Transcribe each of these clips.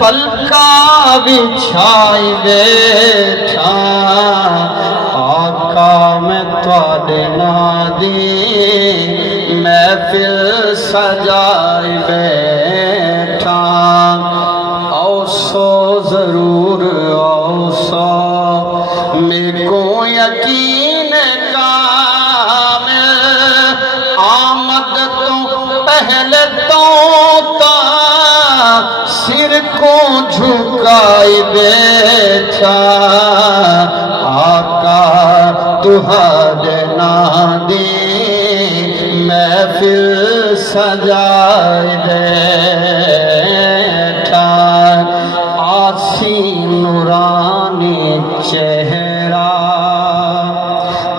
پلکا بچھائی بیٹھا آقا میں تواڈے نادی محفل سجائی بیٹھا اوسو ضرور اوسو میرے کو یقین کامل آمد تو پہلے تو سر کو جھکائی بیٹھا آقا تہاڈے نادی محفل سجائی بیٹھا آسی نورانی چہرہ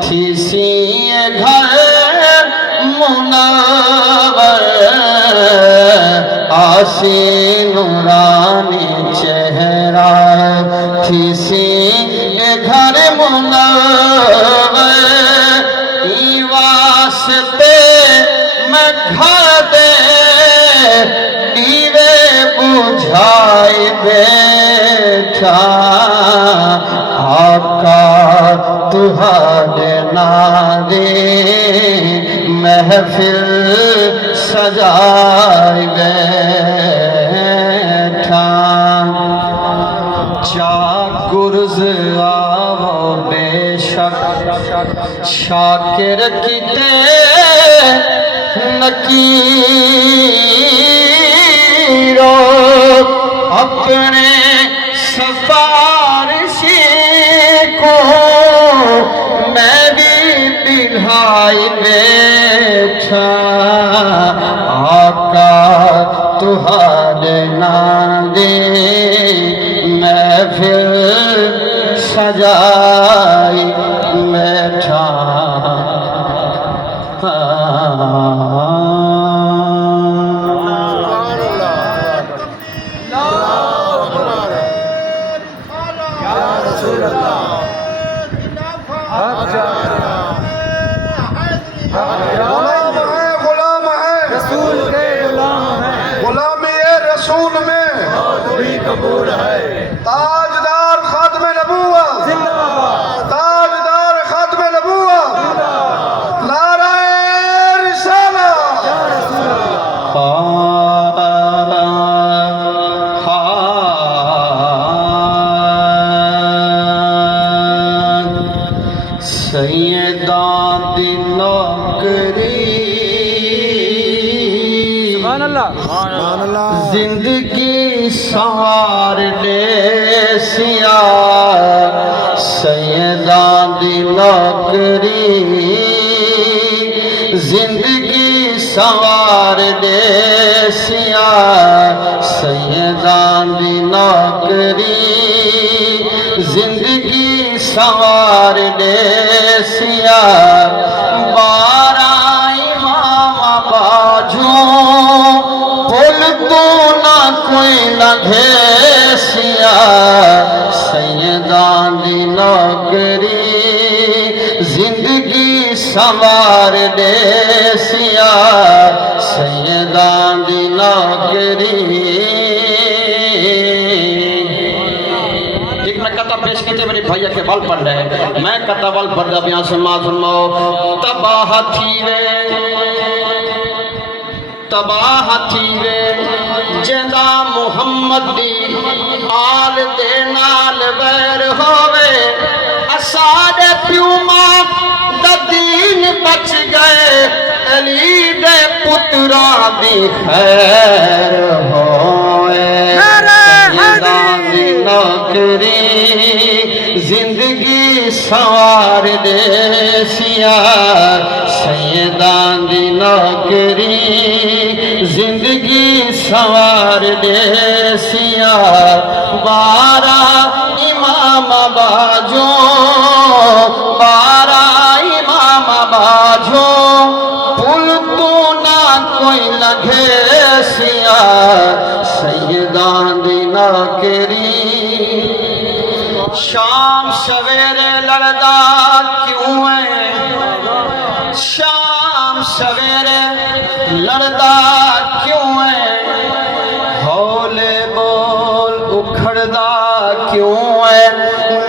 تھی سی گھر منور آسی نورانی چہرہ تھی سی گھر منور ای واسطے میں گھر دے دیوے بجھائی بیٹھا آقا تہاڈے نادی محفل سجائی بیٹھا چا گرز آو بے شک شاکر کیتے نکیرو اپنے سفارشی کو میں بھی بڑھائی بیٹھا آقا تہاڈے نادی محفل سجائی بیٹھا رسول میں بھی قبول ہے تاجدار خاتم نبوت زندہ باد تاجدار خاتم نبوت نعرہ رسالت یا رسول اللہ سیدان دی نوکری سبحان اللہ زندگی سوار دے سیا سیدان دی نوکری زندگی سوار دے سیا سیدان دی نوکری زندگی سوار دے سیا بارہ امام باجوں پل تو نہ کوئی لگے سیا سیدان دی نوکری زندگی سوار دے سیا سیدان دی نوکری ایک میں کتاب پیش کی تھے میری بھائیہ کے بال پڑھ رہے میں کتاب بال پڑھ رہا بیان سے معذر ماؤ تباہ تھی وے تباہ تھی وے جندہ محمد دی آل دے نال بیر ہوئے اساڑے پیوما دا دین بچ گئے علی دے پترا دی خیر ہوئے سیدان دی نوکری زندگی سوار دے سیا سیدان دی نوکری زندگی سوار دے سیا بارہ امام باجوں بارہ امام باجوں پل تو نہ کوئی لگے سیا سیدان دی نوکری شام سویرے لڑدا کیوں ہے شام سویرے لڑدا کیوں ہے ہولے بول